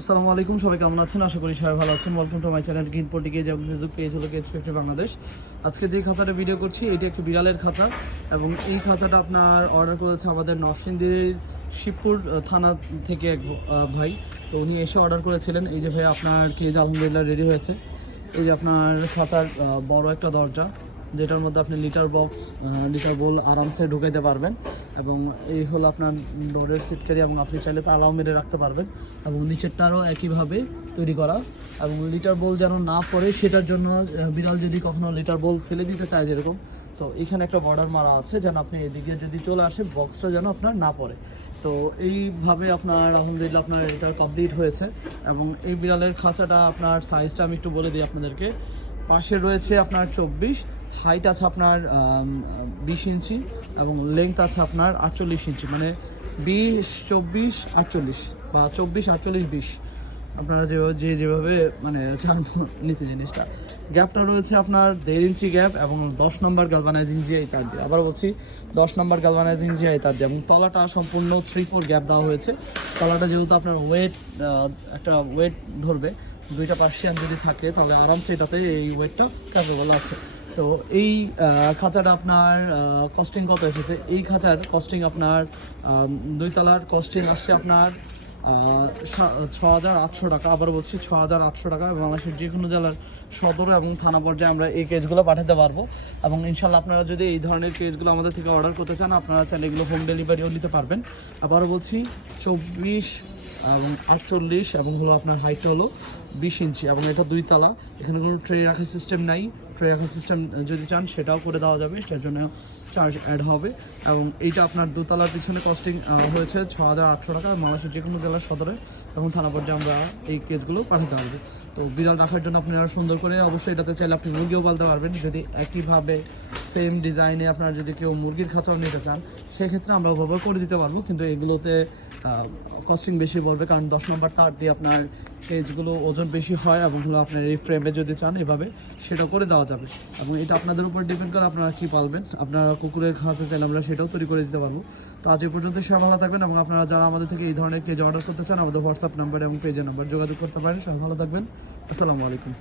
আসসালামু আলাইকুম, সবাই কেমন আছেন? আশা করি সবাই ভালো আছেন। Welcome to my channel green পটিকে, যে ফেসবুক পেজ হলো কেজ ফিফটি বাংলাদেশ। আজকে যে খাঁচাটা ভিডিও করছি এটি একটি বিড়ালের খাঁচা, এবং এই খাঁচাটা আপনার অর্ডার করেছে আমাদের নরসিংদীর শিবপুর থানা থেকে এক ভাই। তো উনি এসে অর্ডার করেছিলেন। এই যে ভাই আপনার কেজ আলহামদুলিল্লাহ রেডি হয়েছে। এই যে আপনার খাঁচার বড় একটা দরজা, যেটার মধ্যে আপনি লিটার বক্স, লিটার বোল আরামসে ঢুকাইতে পারবেন। এবং এই হলো আপনার ডোরের সিটকারি, এবং আপনি চাইলে তালাও মেরে রাখতে পারবেন। এবং নিচেরটারও একইভাবে তৈরি করা, এবং লিটার বোল যেন না পড়ে সেটার জন্য বিড়াল যদি কখনো লিটার বোল ফেলে দিতে চায় যেরকম, তো এখানে একটা বর্ডার মারা আছে যেন আপনি এদিকে যদি চলে আসে বক্সটা যেন আপনার না পড়ে। তো এইভাবে আপনার আলহামদুলিল্লাহ আপনার এটা কমপ্লিট হয়েছে। এবং এই বিড়ালের খাঁচাটা আপনার সাইজটা আমি একটু বলে দিই আপনাদেরকে। পাশে রয়েছে আপনার 24, হাইট আছে আপনার 20 ইঞ্চি, এবং লেংথ আছে আপনার 48 ইঞ্চি, মানে 20, 24, 48 বা 24, 48, 20 আপনারা যেভাবে মানে চান নিতে জিনিসটা। গ্যাপটা রয়েছে আপনার 1.5 ইঞ্চি গ্যাপ, এবং 10 নম্বর গ্যালভানাইজিং জিআই তার দিয়ে, আবার বলছি 10 নম্বর গ্যালভানাইজিং জিআই তার দিয়ে, এবং তলাটা সম্পূর্ণ 3-4 গ্যাপ দেওয়া হয়েছে। তলাটা যেহেতু আপনার একটা ওয়েট ধরবে, দুইটা পার্সিয়ান যদি থাকে তাহলে আরামসে এটাতে এই ওয়েটটা ক্যাপেবল আছে। তো এই খাঁচাটা আপনার কস্টিং কত এসেছে? এই খাঁচার কস্টিং আপনার 2 তলার কস্টিং আসছে আপনার 6,800 টাকা। আবার বলছি 6,800 টাকা। বাংলাদেশের যে কোনো জেলার সদর এবং থানা পর্যায়ে আমরা এই কেজগুলো পাঠাতে পারবো। এবং ইনশাল্লাহ আপনারা যদি এই ধরনের কেজগুলো আমাদের থেকে অর্ডার করতে চান, আপনারা চাইলে এগুলো হোম ডেলিভারিও নিতে পারবেন। আবারও বলছি 24 এবং 48, এবং হলো আপনার হাইটটা হলো 20 ইঞ্চি, এবং এটা 2 তলা। এখানে কোনো ট্রে রাখার সিস্টেম নাই। ট্রে রাখার সিস্টেম যদি চান সেটাও করে দেওয়া যাবে, সেটার জন্য চার্জ অ্যাড হবে। এবং এইটা আপনার 2 তলার পিছনে কস্টিং হয়েছে 6,800 টাকা। বাংলাদেশের যে কোনো জেলার সদরে এবং থানা পর্যায়ে আমরা এই কেসগুলো পাঠাতে পারবো। তো বিড়াল রাখার জন্য আপনি আরও সুন্দর করে, অবশ্যই এটাতে চাইলে আপনি মুরগিও পালতে পারবেন। যদি একইভাবে সেম ডিজাইনে আপনার যদি কেউ মুরগির খাঁচাও নিতে চান, সেক্ষেত্রে আমরা ওভাবে করে দিতে পারবো, কিন্তু এগুলোতে কস্টিং বেশি পড়বে, কারণ 10 নম্বর তার দিয়ে আপনার কেজগুলো ওজন বেশি হয়। এবং হলো আপনার এই ফ্রেমে যদি চান এভাবে সেটাও করে দেওয়া যাবে। এবং এটা আপনাদের উপর ডিপেন্ড করে আপনারা কী পালবেন। আপনারা কুকুরের খাওয়াতে চাইলে আমরা সেটাও তৈরি করে দিতে পারবো। তো আজ এই পর্যন্ত সবাই ভালো থাকবেন, এবং আপনারা যারা আমাদের থেকে এই ধরনের কেজ অর্ডার করতে চান, আমাদের হোয়াটসঅ্যাপ নাম্বার এবং পেজের নাম্বার যোগাযোগ করতে পারেন। সবাই ভালো থাকবেন। আসসালামু আলাইকুম।